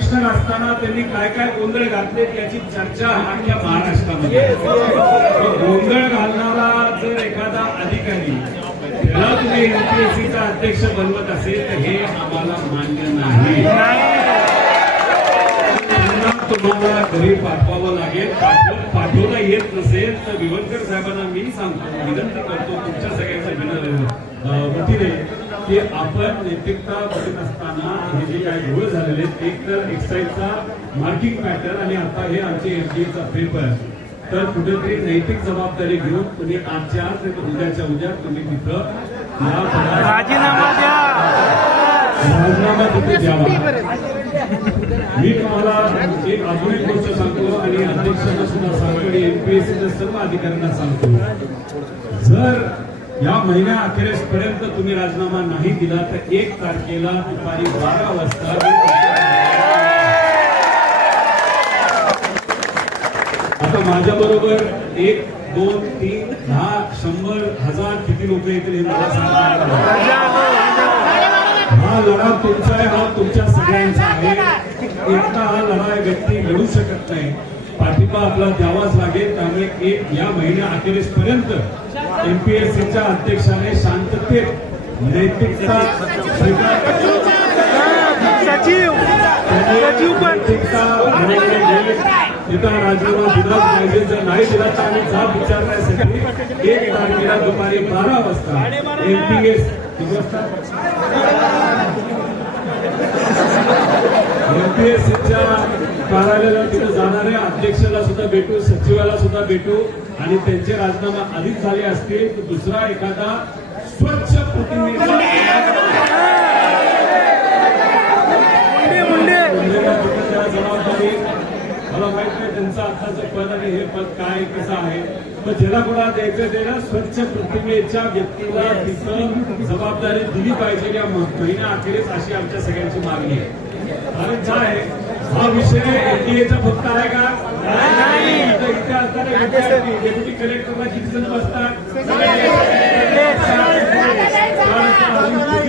असताना त्यांनी काय काय गोंधळ घातले त्याची चर्चा अख्ख्या महाराष्ट्रामध्ये. गोंधळ घालणारा जर एखादा अधिकारी त्याला तुम्ही एमपीएससीचा अध्यक्ष बनवत असेल तर हे आम्हाला मान्य नाही. तुम्हाला घरी पाठवावं लागेल. पाठवता येत नसेल तर विवनकर साहेबांना मी सांगतो, विनंती करतो तुमच्या सगळ्यांच्या वतीने की आपण नैतिकता बघत असताना हे जे काही घोळ झालेले एक तर एक्साईजचा मार्किंग पॅटर्न आणि आता हे आमचे एमपीएचा पेपर, तर कुठेतरी नैतिक जबाबदारी घेऊन तुम्ही आजच्या आज उद्याच्या उद्या तुम्ही तिथं राजीनामा तिथे द्यावा. मी तुम्हाला एक अजून एक गोष्ट सांगतो आणि अध्यक्षांना सुद्धा सांगतो आणि एमपीएससीच्या सर्व अधिकाऱ्यांना सांगतो, जर या महिन्या अखेरेपर्यंत तुम्ही राजीनामा नाही दिला तर 1 तारखेला दुपारी 12 वाजता आता माझ्या बरोबर 1, 2, 3, 10, 100, 1000 किती लोक येतील हे मला सांगा. हा लढा तुमचा आहे, हा तुमच्या सगळ्यांचा आहे. एकटा हा लढा व्यक्ती लढू शकत नाही, पाठिंबा आपला द्यावाच लागेल. त्यामुळे या महिन्या अखेरीसपर्यंत एमपीएससीच्या अध्यक्षाने शांततेत नैतिकता राजीनामा दिलाच पाहिजे. जर नाही दिला तर आम्ही जाब विचारण्यासाठी 1 तारखेला दुपारी 12 वाजता एमपीएससीच्या कार्यालयाला तिथे जाणाऱ्या अध्यक्षाला सुद्धा भेटू, सचिवाला सुद्धा भेटू आणि त्यांचे राजीनामा आधीच झाले असतील तर दुसरा एखादा स्वच्छ प्रतिनिधी जबाबदारी मला माहित नाही त्यांचं आताचं पद आणि हे पद काय कसं आहे, पण ज्याला कोणाला द्यायचं त्याला स्वच्छ प्रतिमेच्या व्यक्तीला तिथं जबाबदारी दिली पाहिजे या महिना अखेरीस, अशी आमच्या सगळ्यांची मागणी आहे. कारण काय हा विषय एनडीएचा फक्त आहे का? इथे असताना डेप्युटी कलेक्टरला किती जण बसतात,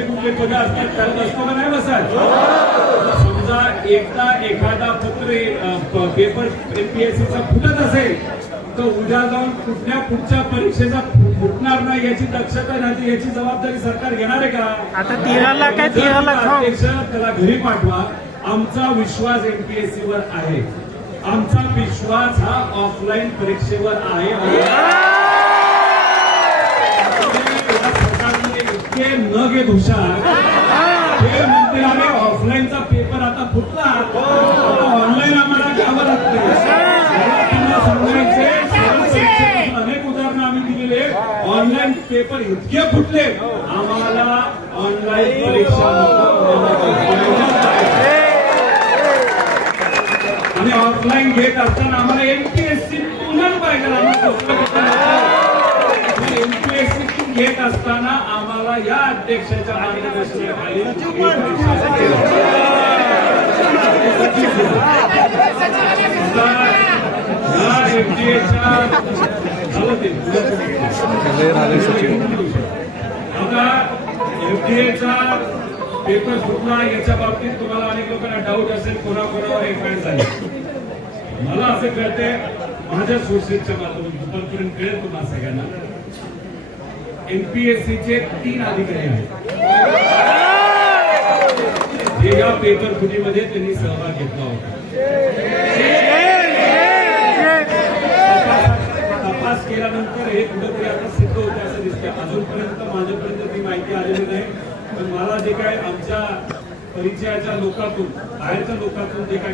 कुठले पद असतात त्याला बसतो का नाही बसत. समजा एकदा एखादा पेपर एमपीएससीचा फुटत असेल तर उद्या जाऊन कुठल्या पुढच्या परीक्षेचा फुटणार नाही याची दक्षता नाही, याची जबाबदारी सरकार घेणार आहे का? आता 13 लाख आहे, 13 लाख अध्यक्ष त्याला घरी पाठवा. आमचा विश्वास एमपीएससीवर आहे, आमचा विश्वास हा ऑफलाईन परीक्षेवर आहे. सरकारने इतके न घेत हुशार हे म्हणते आम्ही ऑफलाईनचा पेपर आता फुटला, ऑनलाईन आम्हाला घ्यावं लागतं. अनेक उदाहरणं आम्ही दिलेले, ऑनलाईन पेपर इतके फुटले आम्हाला ऑनलाईन परीक्षा आणि ऑफलाईन घेत असताना आम्हाला एमपीएससी पुन्हा पाहिजे. एमपीएससी घेत असताना आम्हाला या अध्यक्षाच्या मार्गदर्शनाखाली आता एफडीएचा पेपर फुटला याच्या बाबतीत तुम्हाला अनेक लोकांना डाऊट असेल, कोणाकोणावर एफआयआर झाली. मला असं कळते माझ्या सोर्सेसच्या माध्यमातून दुपारपर्यंत कळेल तुम्हाला सगळ्यांना, एमपीएससीचे 3 अधिकारी आहेत जे या पेपर फुटीमध्ये त्यांनी सहभाग घेतला होता. तपास केल्यानंतर हे कुठेतरी आता सिद्ध होते असं दिसते. अजूनपर्यंत माझ्यापर्यंत ती माहिती आलेली नाही, पण मला जे काय आमच्या परिचयाच्या लोकांतून, बाहेरच्या लोकांतून जे काय